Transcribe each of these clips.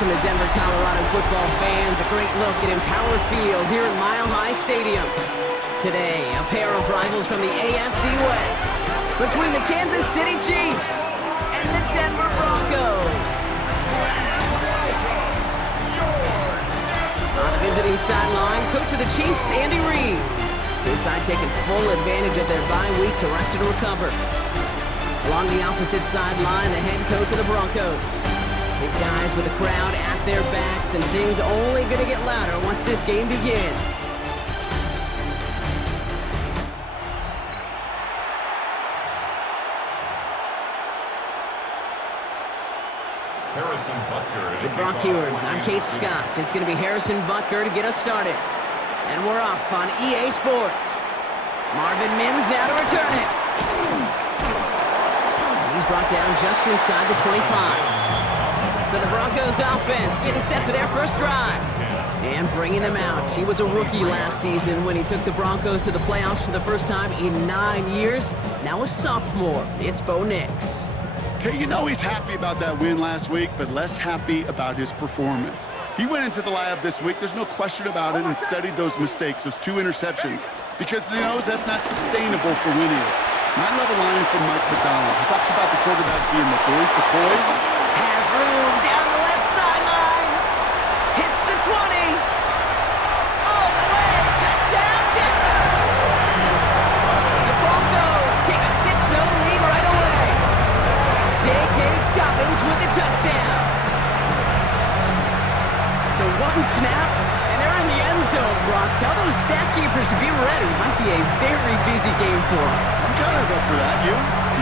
welcome to Denver, Colorado football fans. A great look at Empower Field here at Mile High Stadium. Today, a pair of rivals from the AFC West between the Kansas City Chiefs and the Denver Broncos. On the visiting sideline, coach of the Chiefs, Andy Reid. His side taking full advantage of their bye week to rest and recover. Along the opposite sideline, the head coach of the Broncos. His guys with the crowd at their backs, and things only going to get louder once this game begins. Harrison Butker. With Brock Heward, I'm Kate Scott. It's going to be Harrison Butker to get us started. And we're off on EA Sports. Marvin Mims now to return it. And he's brought down just inside the 25. So the Broncos offense getting set for their first drive. And bringing them out. He was a rookie last season when he took the Broncos to the playoffs for the first time in 9 years. Now a sophomore. It's Bo Nix. Okay, you know he's happy about that win last week, but less happy about his performance. He went into the lab this week, there's no question about it, and studied those mistakes, those 2 interceptions, because he knows that's not sustainable for winning. And I love a line from Mike McDonald. He talks about the quarterback being the voice of poise. Has room down the left sideline. Hits the 20. All the way. Touchdown, Denver. The Broncos take a 6-0 lead right away. J.K. Dobbins with the touchdown. So one snap, and they're in the end zone, Brock. Tell those stat keepers to be ready. Might be a very busy game for them. I'm kind of up for that. You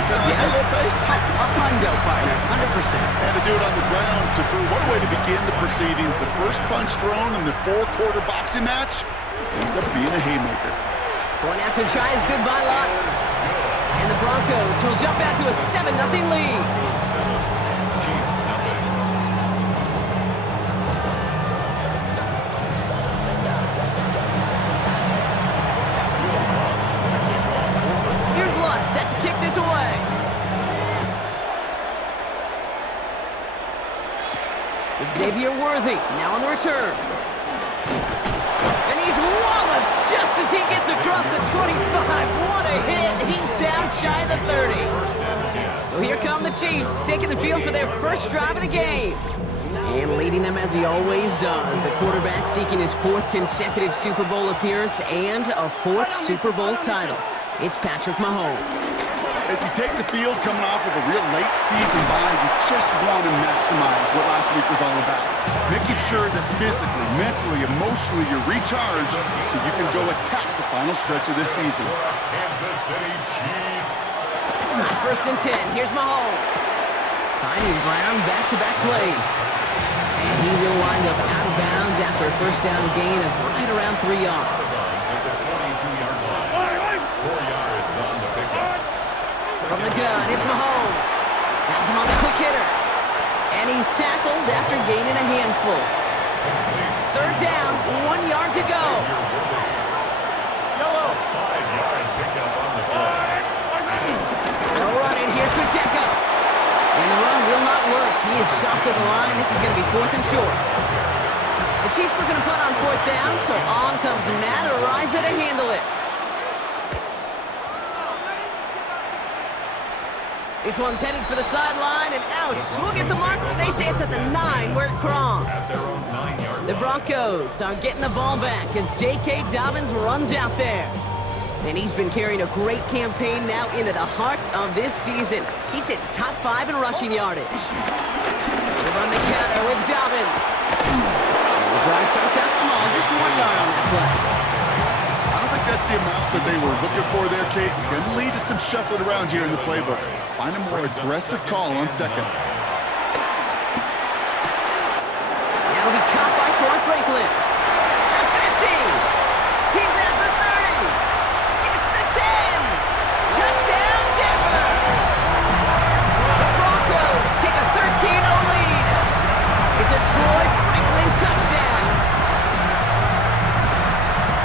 kind of like that little pace? A hundo, partner. 100%. And to do it on the ground, to Brew, what a way to begin the proceedings. The first punch thrown in the 4-quarter boxing match ends up being a haymaker. Going after try is good by lots. And the Broncos will jump out to a 7-0 lead. Here's Lutz set to kick this away. Xavier Worthy now on the return. And he's walloped just as he gets across the 25. What a hit. He's down shy of the 30. So here come the Chiefs, taking the field for their first drive of the game. And leading them as he always does. A quarterback seeking his 4th consecutive Super Bowl appearance and a 4th Super Bowl title. It's Patrick Mahomes. As you take the field coming off of a real late season bye, you just want to maximize what last week was all about. Making sure that physically, mentally, emotionally you're recharged so you can go attack the final stretch of this season. Kansas City Chiefs. First and 10. Here's Mahomes. Finding Brown back-to-back plays. And he will wind up out of bounds after a first down gain of right around 3 yards. At the 42-yard line. 4 yards on the pickup. From the gun, it's Mahomes. Has him on the quick hitter. And he's tackled after gaining a handful. 3rd down, 1 yard to go. Yellow. 5-yard pickup on the play. No running, here's Pacheco. And the run will not work. He is soft at the line. This is going to be 4th and short. The Chiefs looking to punt on 4th down, so on comes Matt Ariza to handle it. This one's headed for the sideline and out. We'll get the mark. They say it's at the 9 where it crawls. The Broncos start getting the ball back as J.K. Dobbins runs out there. And he's been carrying a great campaign now into the heart of this season. He's hit top 5 in rushing yardage. They run the counter with Dobbins. The drive starts out small, just 1 yard on that play. I don't think that's the amount that they were looking for there, Kate. Going to lead to some shuffling around here in the playbook. Find a more aggressive call on 2nd. Now it'll be caught by Troy Franklin. The 50. He's at the 30. Gets the 10. Touchdown, Denver. The Broncos take a 13-0 lead. It's a Troy Franklin touchdown.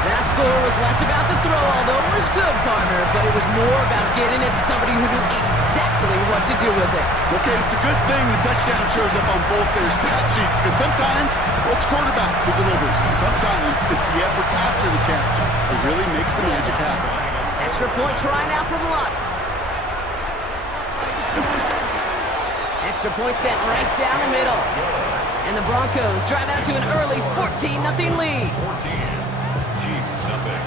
That score was less about the throw, although was good, partner, but it was more about getting it to somebody who knew exactly what to do with it. Okay, it's a good thing the touchdown shows up on both their stat sheets, because sometimes it's quarterback who delivers, and sometimes it's the effort after the catch that really makes the magic happen. Extra point try now from Lutz. Extra point sent right down the middle. And the Broncos drive out to an early 14-0 lead. 14. Chiefs nothing.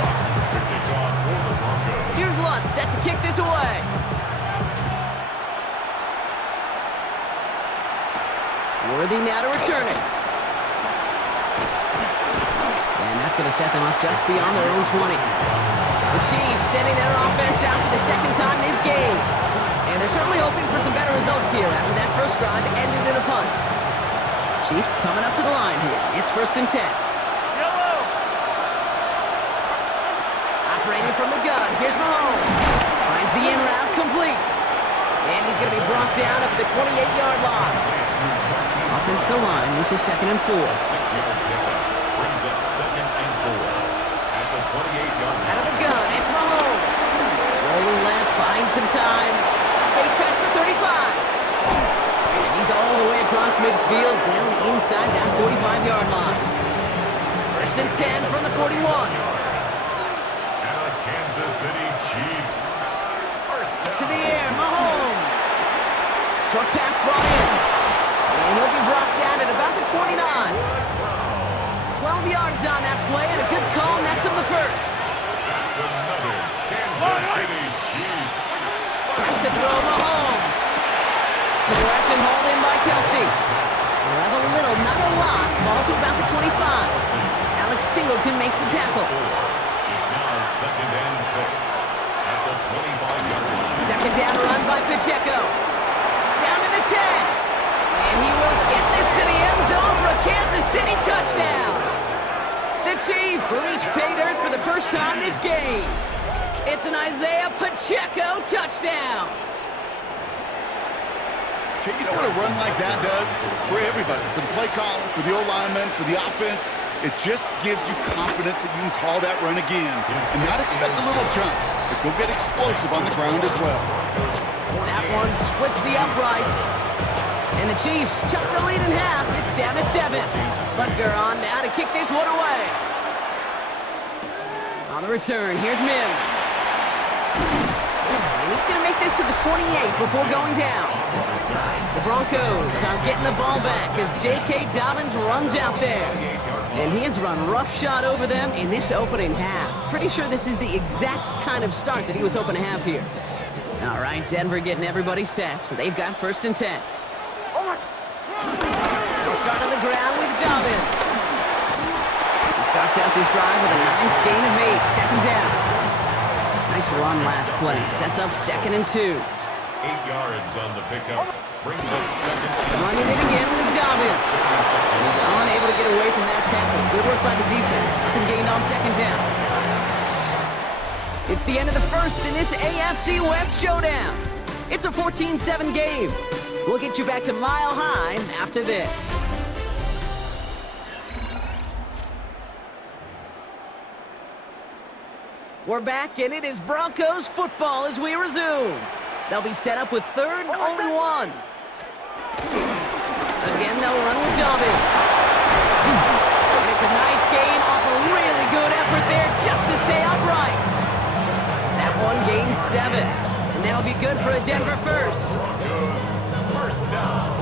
Lutz to kick off for the Broncos. Here's Lutz set to kick this away. Worthy now to return it. And that's going to set them up just beyond their own 20. The Chiefs sending their offense out for the second time this game. And they're certainly hoping for some better results here after that first drive ended in a punt. Chiefs coming up to the line here. It's 1st and 10. Operating from the gun. Here's Mahomes. Finds the in route complete. And he's going to be brought down up at the 28-yard line. Offensive line. This is 2nd and 4. 6-yard pickup brings up 2nd and 4 at the 28-yard line. Out of the gun. It's Mahomes. Rolling left. Buying some time. Space past the 35. And he's all the way across midfield, down inside that 45-yard line. 1st and 10 from the 41. And the Kansas City Chiefs are To the air, Mahomes. Short pass brought in. And he'll be brought down at about the 29. 12 yards on that play, and a good call nets him the first. That's another Kansas City Chiefs. Back to throw Mahomes. To the left and hauled in by Kelsey. We'll have a little, not a lot. Ball to about the 25. Alex Singleton makes the tackle. It's now 2nd and 6 at the 25-yard line. Second down run by Pacheco. Down to the 10. And he will get this to the end zone for a Kansas City touchdown. The Chiefs reach pay dirt for the first time this game. It's an Isaiah Pacheco touchdown. Okay, you know what a run like that does for everybody, for the play caller, for the O-lineman, for the offense? It just gives you confidence that you can call that run again and not expect a little jump, but go get explosive on the ground as well. That one splits the uprights. And the Chiefs chuck the lead in half. It's down to 7. Butker on now to kick this one away. On the return, here's Mims. And he's going to make this to the 28 before going down. The Broncos start getting the ball back as J.K. Dobbins runs out there. And he has run roughshod over them in this opening half. Pretty sure this is the exact kind of start that he was hoping to have here. All right, Denver getting everybody set, so they've got 1st and 10. They'll start on the ground with Dobbins. He starts out this drive with a nice gain of 8, 2nd down. Nice run last play, sets up 2nd and 2. 8 yards on the pickup brings up 2nd and Running it again with Dobbins. He's unable to get away from that tackle. Good work by the defense. Nothing gained on 2nd down. It's the end of the first in this AFC West showdown. It's a 14-7 game. We'll get you back to Mile High after this. We're back, and it is Broncos football as we resume. They'll be set up with 3rd and only 1. Again, they'll run with Dobbins. And it's a nice gain off a really good effort there just to stay upright. That one gains 7. And that'll be good for a Denver first. Broncos first down.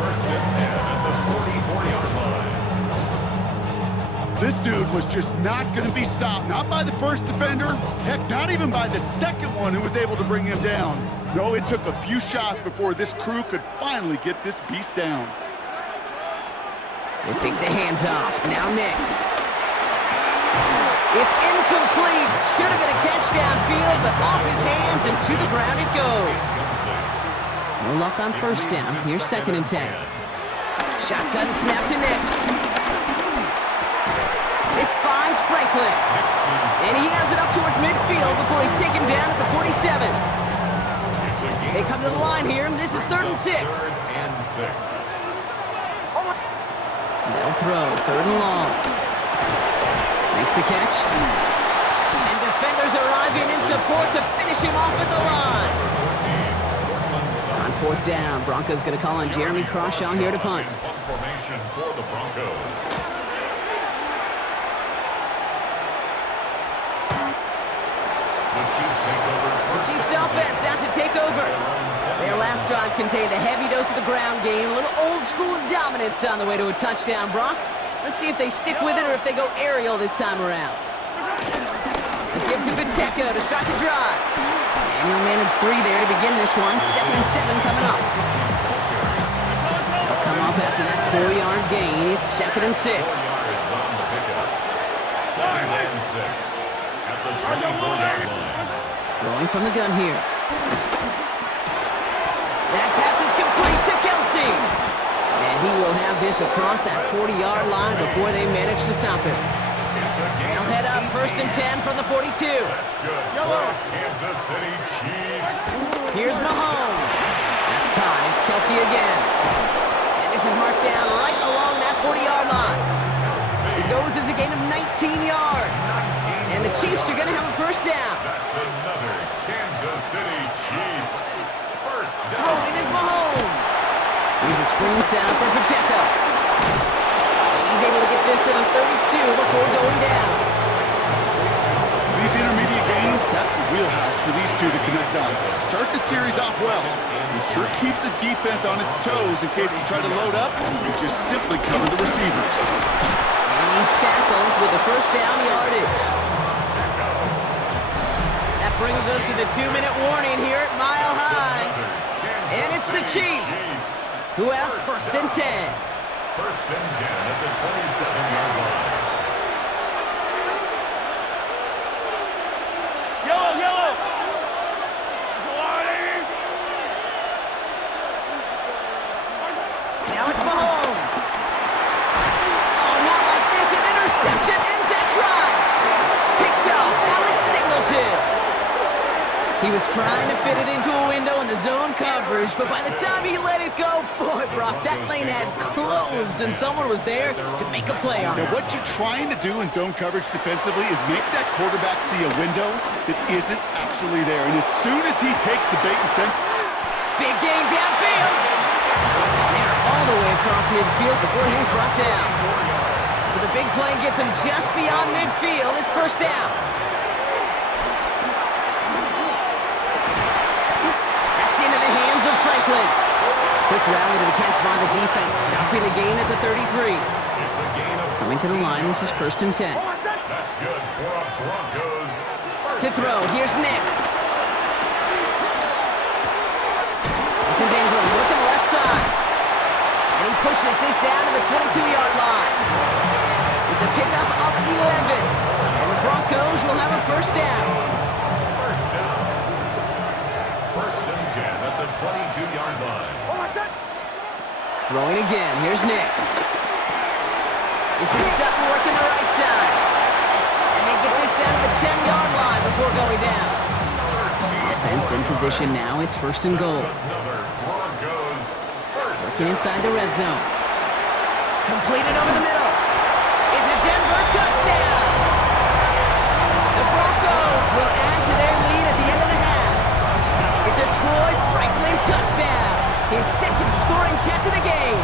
1st and 10 at the 44-yard line. This dude was just not going to be stopped, not by the first defender, heck, not even by the second one who was able to bring him down. No, it took a few shots before this crew could finally get this beast down. They fake the hands off. Now Nix. It's incomplete. Should have been a catch downfield, but off his hands and to the ground it goes. No luck on 1st down. Here's 2nd and 10. Shotgun snap to Nix. This finds Franklin. And he has it up towards midfield before he's taken down at the 47. They come to the line here, and this is 3rd and 6. They'll throw 3rd and long. Makes the catch. And defenders arriving in support to finish him off at the line. On fourth down, Broncos going to call on Jeremy Crawshaw here to punt. Formation for the Broncos. The Chiefs offense out to take over. Their last drive contained a heavy dose of the ground game, a little old-school dominance on the way to a touchdown, Brock. Let's see if they stick with it or if they go aerial this time around. Gives it to Pacheco to start the drive. And he'll manage 3 there to begin this one. 2nd and 7 coming up. They'll come up after that 4-yard gain. It's 2nd and 6. 2nd and 6 at the 24-yard line. Throwing from the gun here. That pass is complete to Kelsey. And he will have this across that 40-yard line before they manage to stop him. They'll head up 1st and 10 from the 42. That's good for Kansas City Chiefs. Here's Mahomes. That's caught. It's Kelsey again. And this is marked down right along that 40-yard line. It goes as a gain of 19 yards. And the Chiefs are going to have a first down. That's another Kansas City Chiefs first down. Throwing is Mahomes. Here's a screen sound for Pacheco. And he's able to get this to the 32 before going down. These intermediate gains, that's the wheelhouse for these two to connect on. Start the series off well. It sure keeps the defense on its toes in case they try to load up and just simply cover the receivers. And he's tackled with the first down yardage. That brings us to the 2-minute warning here at Mile High. And it's the Chiefs who have 1st and 10. 1st and 10 at the 27-yard line. Yellow! Now it's Mahomes. Oh, not like this. An interception ends that drive. Picked off Alex Singleton. He was trying to fit it into a window in the zone coverage, but by the time he let it go, boy, Brock, that lane had closed, and someone was there to make a play on it. Now, what you're trying to do in zone coverage defensively is make that quarterback see a window that isn't actually there. And as soon as he takes the bait and sends... Big gain downfield. And they're all the way across midfield before he's brought down. So the big play gets him just beyond midfield. It's first down. Of Franklin. Quick rally to the catch by the defense, stopping the gain at the 33. Coming to the line, this is 1st and 10. That's good for a Broncos. To throw, here's Nix. This is Ingram, looking the left side. And he pushes this down to the 22-yard line. It's a pickup of 11. And the Broncos will have a first down. 1st and 10 at the 22-yard line. Throwing again. Here's Nix. This is Sutton working the right side. And they get this down to the 10-yard line before going down. Offense in position now. It's 1st and goal. Working inside the red zone. Completed over the middle. It's a Denver touchdown. The Broncos will add to their lead at the end of the half. It's a Troy Franklin touchdown. His 2nd scoring catch of the game.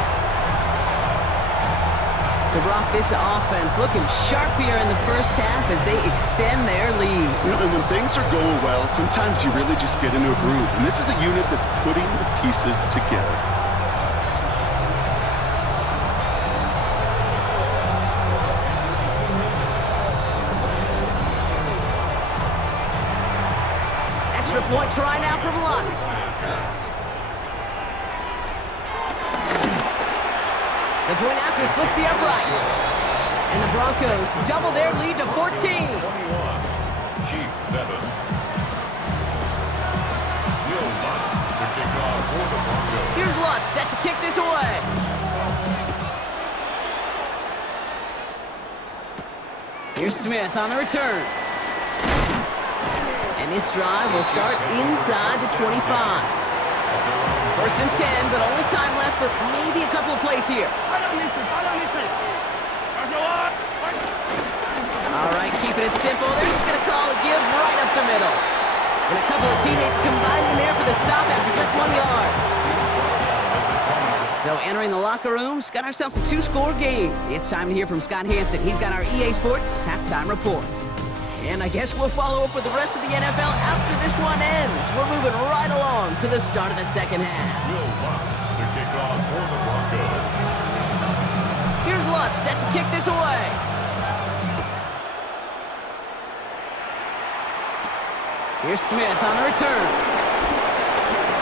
So, Brock, this offense looking sharp here in the first half as they extend their lead. You know, and when things are going well, sometimes you really just get into a groove. And this is a unit that's putting the pieces together. Extra point try now from Lutz. The point after splits the uprights. And the Broncos double their lead to 14. 21. Chiefs 7. Will Lutz to kick off for the Broncos. Here's Lutz set to kick this away. Here's Smith on the return. And this drive will start inside the 25. 1st and 10, but only time left for maybe a couple of plays here. All right, keeping it simple. They're just going to call a give right up the middle. And a couple of teammates combining there for the stop after just 1 yard. So entering the locker room, got ourselves a 2-score game. It's time to hear from Scott Hansen. He's got our EA Sports halftime report. And I guess we'll follow up with the rest of the NFL after this one ends. We're moving right along to the start of the second half. Will Lutz to kick off for the Broncos. Here's Lutz set to kick this away. Here's Smith on the return.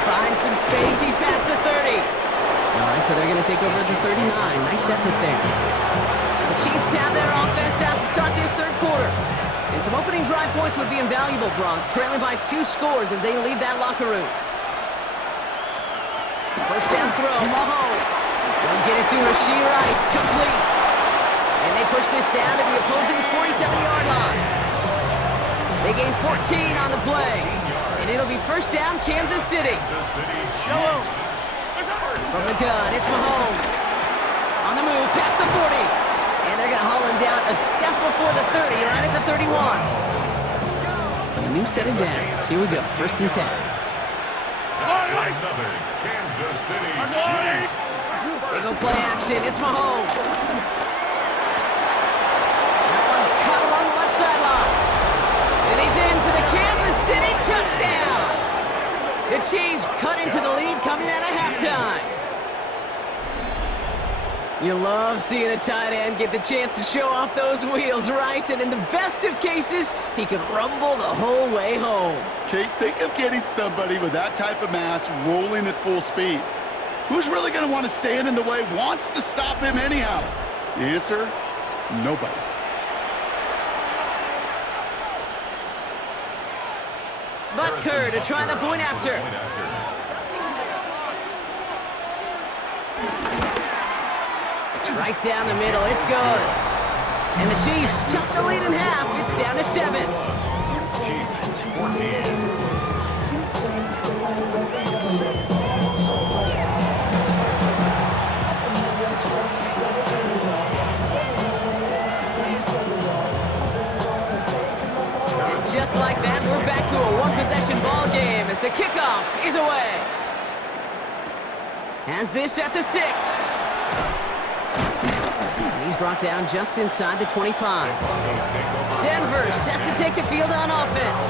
Finds some space. He's past the 30. All right, so they're going to take over at the 39. Nice effort there. The Chiefs have their offense out to start this third quarter. And some opening drive points would be invaluable, Bronc, trailing by 2 scores as they leave that locker room. First down throw, Mahomes. They'll get it to Rashee Rice, complete. And they push this down to the opposing 47-yard line. They gain 14 on the play. And it'll be first down, Kansas City. From the gun, it's Mahomes. On the move, past the 40. And they're going to haul him down a step before the 30, right at the 31. So a new set of downs. Here we go, first and 10. Another Kansas City Chiefs. They go play action, it's Mahomes. That one's cut along the left sideline. And he's in for the Kansas City touchdown. The Chiefs cut into the lead coming out of halftime. You love seeing a tight end get the chance to show off those wheels, right? And in the best of cases, he can rumble the whole way home. Kate, think of getting somebody with that type of mass rolling at full speed. Who's really going to want to stand in the way, wants to stop him anyhow? The answer, nobody. Butker to try the point after. Right down the middle, it's good. And the Chiefs chop the lead in half. It's down to 7. Chiefs 14. Just like that, we're back to a one-possession ball game as the kickoff is away. Has this at the 6. And he's brought down just inside the 25. Denver set to take the field on offense.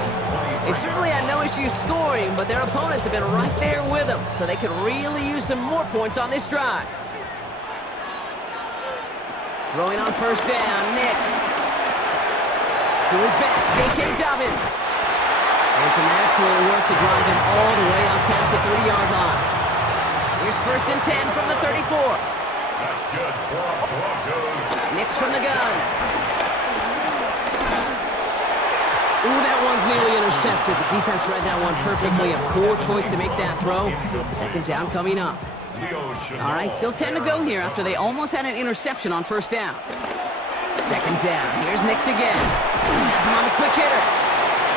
They've certainly had no issues scoring, but their opponents have been right there with them, so they could really use some more points on this drive. Throwing on first down, Nix. To his back, J.K. Dobbins. And some excellent work to drive him all the way up past the 30-yard line. Here's first and 10 from the 34. That's good for Broncos. Nix from the gun. Ooh, that one's nearly intercepted. The defense read that one perfectly. A poor choice to make that throw. Second down coming up. All right, still 10 to go here after they almost had an interception on first down. Second down. Here's Nix again. Has him on the quick hitter.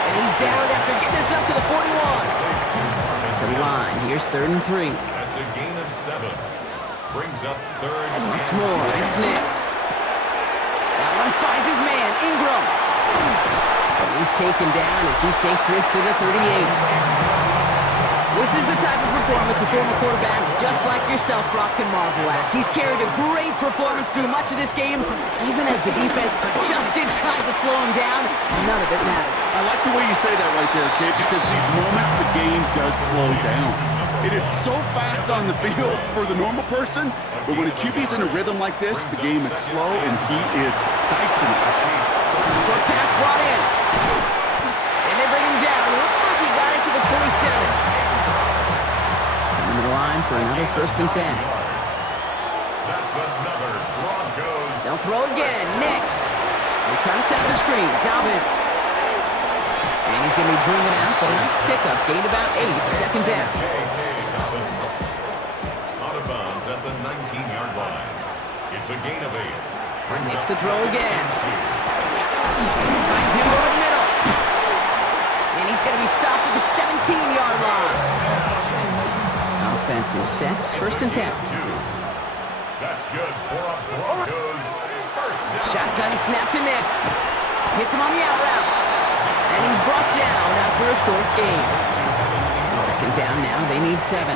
And he's down after getting this up to the 41. To the line. Here's 3rd and 3. That's a gain of 7. Brings up 3rd. Once more, it's Nix. That one finds his man, Ingram. And he's taken down as he takes this to the 38. This is the type of performance a former quarterback just like yourself, Brock, can marvel at. He's carried a great performance through much of this game, even as the defense adjusted, trying to slow him down. None of it mattered. I like the way you say that right there, Kate, because these moments the game does slow down. It is so fast on the field for the normal person, but when a QB's in a rhythm like this, the game is slow and he is dicing it. Short pass brought in. And they bring him down. Looks like he got it to the 27. Coming to the line for another first and 10. That's another Broncos. They'll throw again. Nix. They try to set the screen. Dobbins. And he's going to be driven out, but a nice pickup. Gained about 8. Second down. Out of bounds at the 19-yard line. It's a gain of 8. Nix to throw again. Finds him over the middle. And he's going to be stopped at the 17-yard line. Offense is set. First and 10. That's good for a Broncos Shotgun snap to Nix. Hits him on the out route. And he's brought down after a short gain. Second down now, they need 7.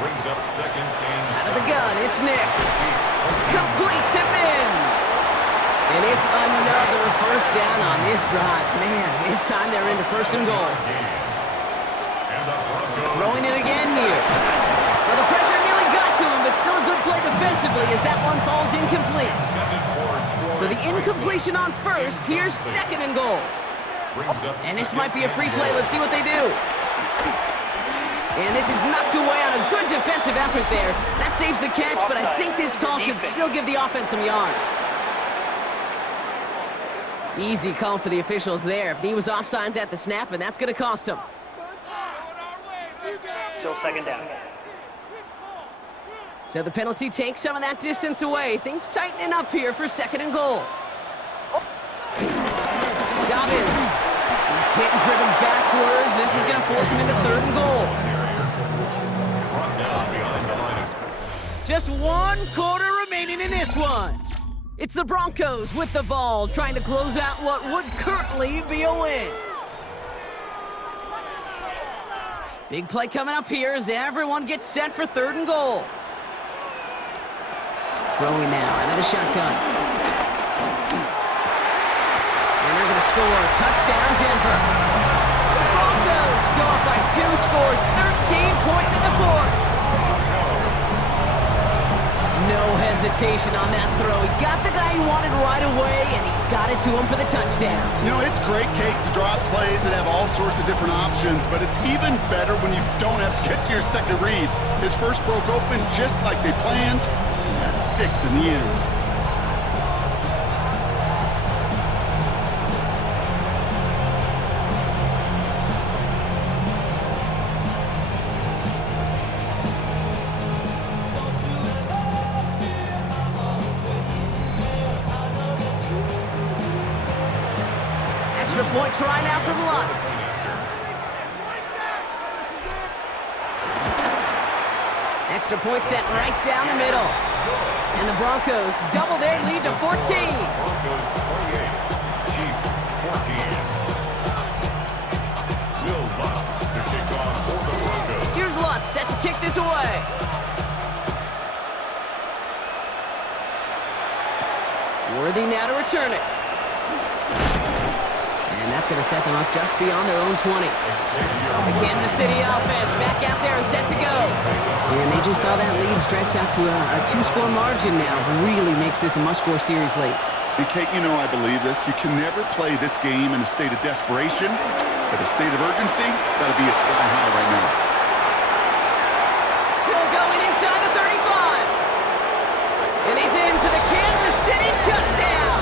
Brings up second and Out of the gun, it's Nix. Complete to Mims. And it's another first down on this drive. Man, this time they're into first and goal. Throwing it again here. Well, the pressure nearly got to him, but still a good play defensively as that one falls incomplete. So the incompletion on first, here's second and goal. And this might be a free play. Let's see what they do. And this is knocked away on a good defensive effort there. That saves the catch, but I think this call should still give the offense some yards. Easy call for the officials there. He was offsides at the snap, and that's going to cost him. Still second down. So the penalty takes some of that distance away. Things tightening up here for second and goal. Dobbins. He's hit and driven backwards. This is going to force him into third and goal. Just 1 quarter remaining in this one. It's the Broncos with the ball, trying to close out what would currently be a win. Big play coming up here as everyone gets set for third and goal. Throwing now out of the shotgun. And they're going to score. Touchdown, Denver. The Broncos go up by 2 scores, 13 points in the fourth. No hesitation on that throw. He got the guy he wanted right away, and he got it to him for the touchdown. You know, it's great, Kate, to draw up plays and have all sorts of different options, but it's even better when you don't have to get to your second read. His first broke open just like they planned, and that's 6 in the end. Point try now from Lutz. Extra point set right down the middle. And the Broncos double their lead to 14. Broncos 28, Chiefs 14. Will Lutz to kick off for the Broncos. Here's Lutz set to kick this away. Worthy now to return it. And that's going to set them up just beyond their own 20. The Kansas City offense back out there and set to go. And they just saw that lead stretch out to a 2-score margin now. Really makes this a must-score series late. And Kate, you know I believe this. You can never play this game in a state of desperation, but a state of urgency, that'll be a sky high right now. Still going inside the 35. And he's in for the Kansas City touchdown.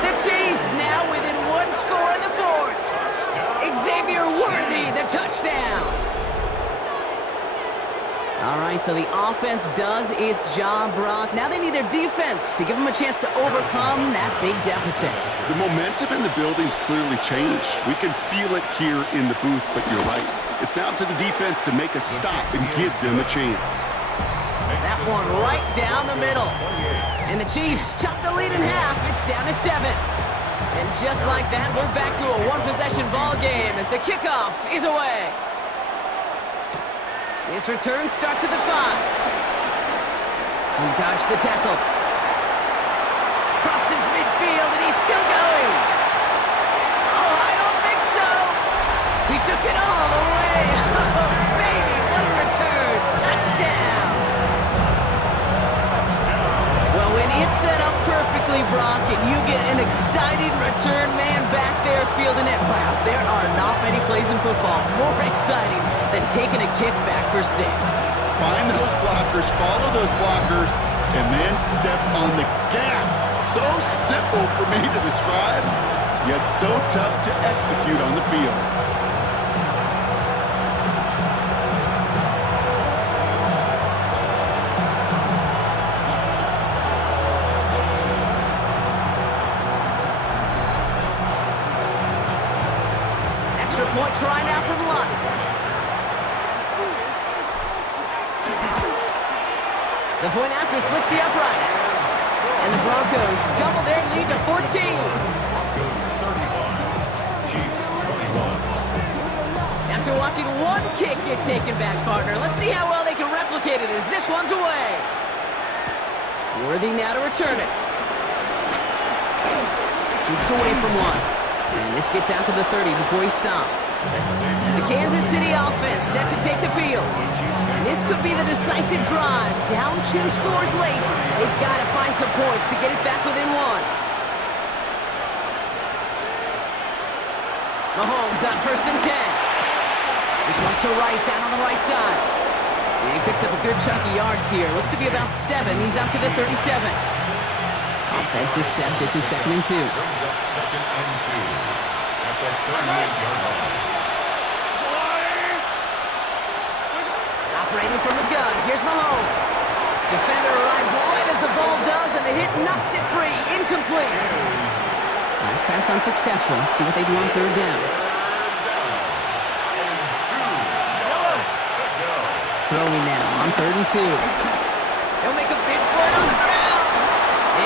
The Chiefs now within 1 score in the fourth. Xavier Worthy, the touchdown. All right, so the offense does its job, Brock. Now they need their defense to give them a chance to overcome that big deficit. The momentum in the building's clearly changed. We can feel it here in the booth, but you're right. It's now to the defense to make a stop and give them a chance. That one right down the middle. And the Chiefs chop the lead in half. It's down to 7. And just like that, we're back to a 1-possession ball game as the kickoff is away. This return starts at the 5. He dodged the tackle. Crosses midfield, and he's still going. Oh, I don't think so. He took it all the way. Oh, baby, what a return. Touchdown. Well, when it's set up perfectly, Brock, and you get an exciting return man back there fielding it, wow, there are not many plays in football more exciting than taking a kick back for 6. Find those blockers, follow those blockers, and then step on the gas. So simple for me to describe, yet so tough to execute on the field. Extra point try now from Lutz. The point after splits the uprights. And the Broncos double their lead to 14. Broncos 35, Chiefs 21. After watching one kick get taken back, partner, let's see how well they can replicate it as this one's away. Worthy now to return it. Jukes away from one. And this gets out to the 30 before he stopped. The Kansas City offense set to take the field. This could be the decisive drive. Down 2 scores late. They've got to find some points to get it back within 1. Mahomes on 1st and 10. This one's to Rice out on the right side. And he picks up a good chunk of yards here. Looks to be about 7. He's up to the 37. Offense is set. This is 2nd and 2. Brings up 2nd and 2 at the 38-yard line. Operating from the gun, here's Mahomes. Defender arrives right as the ball does, and the hit knocks it free. Incomplete. Nice pass unsuccessful. Let's see what they do on 3rd down. Throwing now on 3rd and 2. He'll make a bid for it on the ground.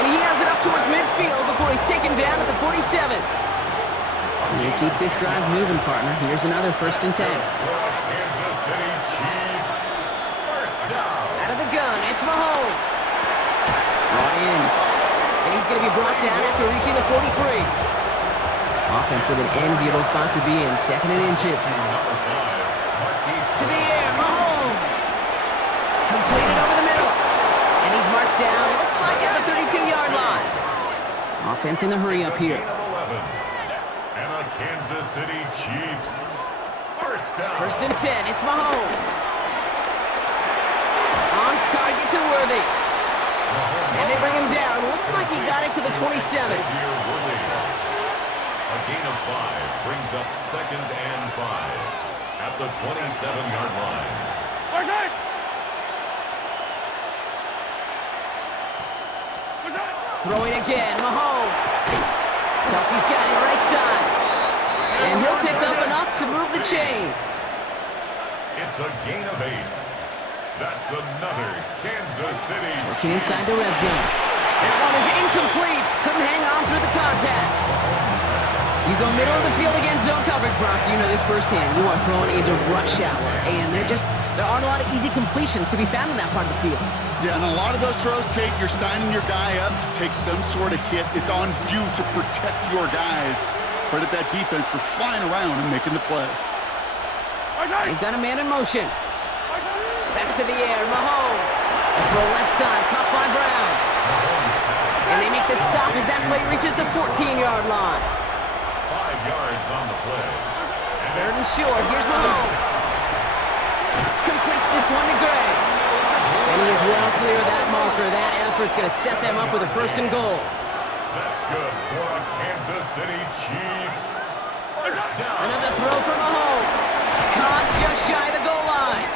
And he has it up towards midfield before he's taken down at the 47. You keep this drive moving, partner. Here's another 1st and 10. Kansas City Chiefs. First down. Out of the gun, it's Mahomes. Brought in. And he's going to be brought down after reaching the 43. Offense with an enviable spot to be in. 2nd and inches. Number 5, Marquise. To the air, Mahomes. Completed over the middle. And he's marked down, looks like at the 32-yard line. Offense in the hurry up here. Gain of 11. And the Kansas City Chiefs. First down. 1st and 10, it's Mahomes. On target to Worthy. And they bring him down. Looks like he got it to the 27. A gain of 5 brings up 2nd and 5 at the 27-yard line. Throwing again, Mahomes. Kelsey's got it right side. And he'll pick up enough to move the chains. It's a gain of 8. That's another Kansas City. Working inside the red zone. That one is incomplete. Couldn't hang on through the contact. You go middle of the field against zone coverage, Brock. You know this firsthand. You are throwing into rush hour. And there aren't a lot of easy completions to be found in that part of the field. Yeah, and a lot of those throws, Kate, you're signing your guy up to take some sort of hit. It's on you to protect your guys. Credit that defense for flying around and making the play. They've got a man in motion. Back to the air, Mahomes. Throw left side, caught by Brown. And they make the stop as that play reaches the 14-yard line. 5 yards on the play. 3rd and short, here's Mahomes. Completes this one to Gray. And he is well clear of that marker. That effort's going to set them up with a 1st and goal. That's good for the Kansas City Chiefs. First down. Another throw for Mahomes. Caught just shy of the goal line.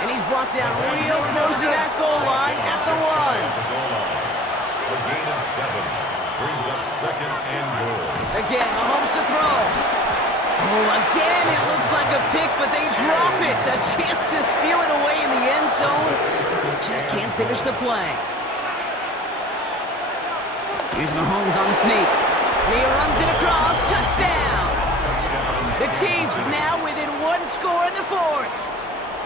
And he's brought down real close to that goal line at the 1. A gain of 7 brings up 2nd and goal. Again, Mahomes to throw. Oh, again, it looks like a pick, but they drop it. A chance to steal it away in the end zone. They just can't finish the play. Here's Mahomes on the sneak. And he runs it across. Touchdown. The Chiefs now within 1 score in the 4th.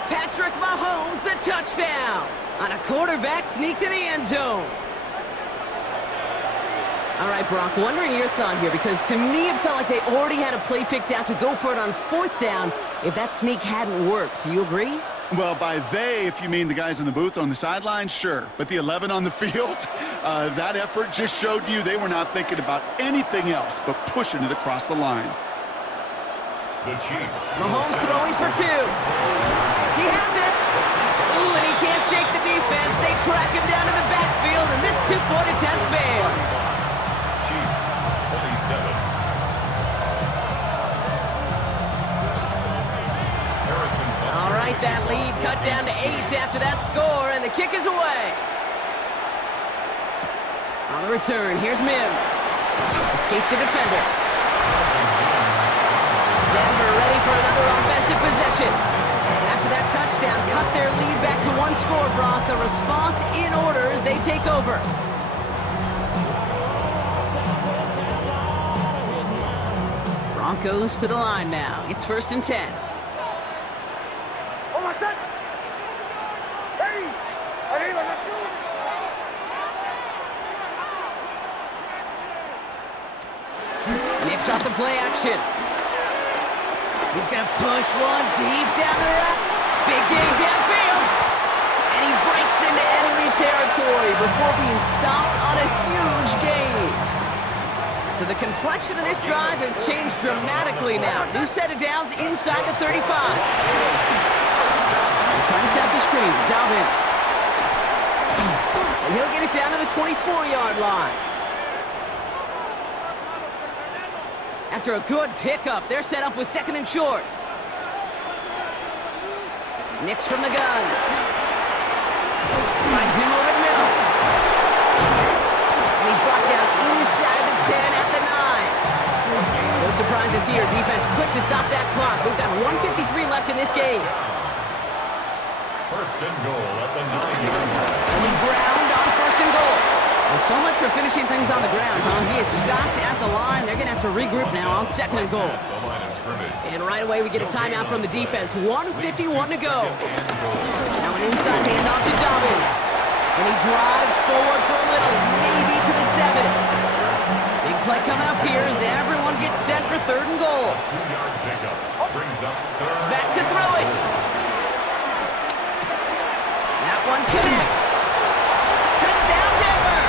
Patrick Mahomes, the touchdown. On a quarterback sneak to the end zone. All right, Brock, wondering your thought here, because to me it felt like they already had a play picked out to go for it on 4th down if that sneak hadn't worked. Do you agree? Well, by they, if you mean the guys in the booth on the sideline, sure. But the 11 on the field, that effort just showed you they were not thinking about anything else but pushing it across the line. The Chiefs. Mahomes throwing for 2. He has it. Ooh, and he can't shake the defense. They track him down to the backfield, and this 2-point attempt fails. Chiefs, 27. All right, that lead cut down to 8 after that score, and the kick is away. On the return, here's Mims. Escapes a defender. Denver ready for another offensive possession. And after that touchdown, cut their lead back to 1 score, Brock. A response in order as they take over. Broncos to the line now. It's 1st and 10. Nicks off the play action. He's going to push one deep down the right. Big game downfield. And he breaks into enemy territory before being stopped on a huge gain. So the complexion of this drive has changed dramatically now. New set of downs inside the 35. Trying to set the screen. Dobbins. And he'll get it down to the 24-yard line. After a good pickup, they're set up with 2nd and short. Nicks from the gun. Finds him over the middle. And he's brought down inside the 10 at the 9. No surprises here. Defense quick to stop that clock. We've got 1:53 left in this game. 1st and goal at the 9-yard line. Only ground on 1st and goal. Well, so much for finishing things on the ground, huh? He is stopped at the line. They're going to have to regroup now on 2nd and goal. The line of scrimmage. And right away, we get a timeout from the defense. 1:51 to go. Now an inside handoff to Dobbins. And he drives forward for a little, maybe to the 7. Big play coming up here as everyone gets set for 3rd and goal. 2-yard pickup. Brings up 3rd. Back to throw it. That one connects. Touchdown, Denver.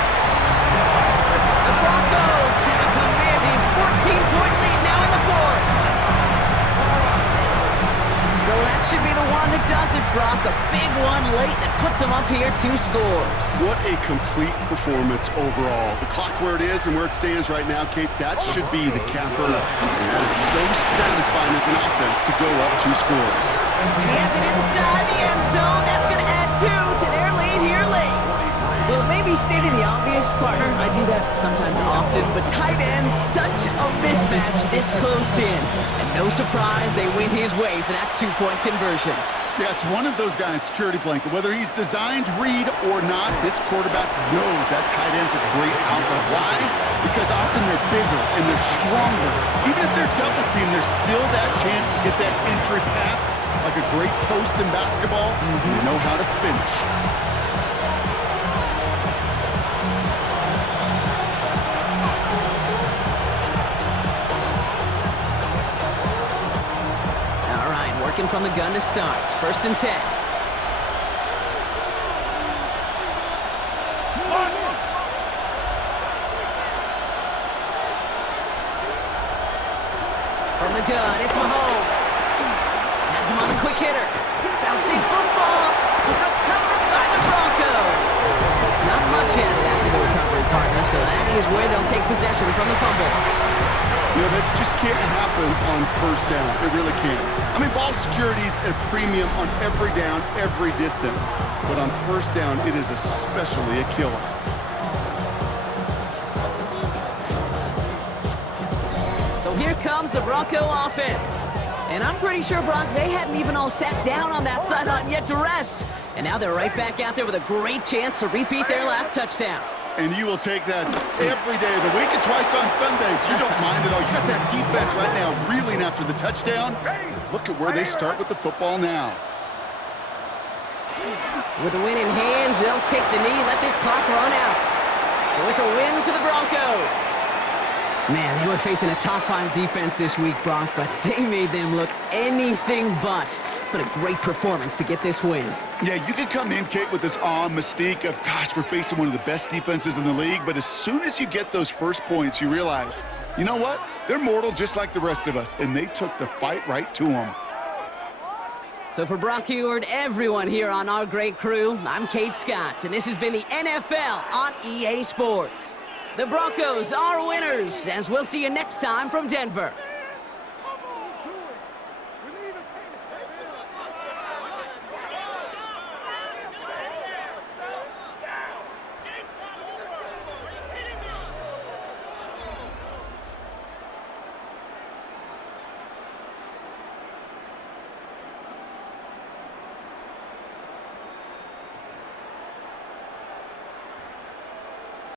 The Broncos have a commanding 14-point lead now in the 4th. So that should be the one that does it, Brock. A big one late that puts them up here 2 scores. What a complete performance overall. The clock where it is and where it stands right now, Kate, that should be the capper. And that is so satisfying as an offense to go up 2 scores. And he has it inside the end zone. That's going to add 2 to their lead here late. Well, it may be stating the obvious, partner. I do that sometimes often, but tight ends, such a mismatch this close in. And no surprise, they win his way for that 2-point conversion. Yeah, it's one of those guys, security blanket. Whether he's designed Reid or not, this quarterback knows that tight end's a great outlet. Why? Because often they're bigger and they're stronger. Even if they're double teamed, there's still that chance to get that entry pass, like a great post in basketball. They know how to finish. From the gun to start. 1st and 10. From the gun, it's Mahomes. Has him on the quick hitter. Bouncing football. Recovered by the Broncos. Not much added after the recovery, partner, so that is where they'll take possession from the fumble. You know, this just can't happen on 1st down. It really can't. I mean, ball security's a premium on every down, every distance. But on 1st down, it is especially a killer. So here comes the Bronco offense. And I'm pretty sure, Brock, they hadn't even all sat down on that sideline yet to rest. And now they're right back out there with a great chance to repeat their last touchdown. And you will take that every day of the week and twice on Sundays. You don't mind at all. You got that defense right now reeling after the touchdown. Look at where they start with the football now. With a win in hands, they'll take the knee and let this clock run out. So it's a win for the Broncos. Man, they were facing a top-5 defense this week, Brock, but they made them look anything but. What a great performance to get this win. Yeah, you could come in, Kate, with this awe mystique of, gosh, we're facing one of the best defenses in the league, but as soon as you get those first points, you realize, you know what? They're mortal just like the rest of us, and they took the fight right to them. So for Brock Heward, everyone here on our great crew, I'm Kate Scott, and this has been the NFL on EA Sports. The Broncos are winners, as we'll see you next time from Denver.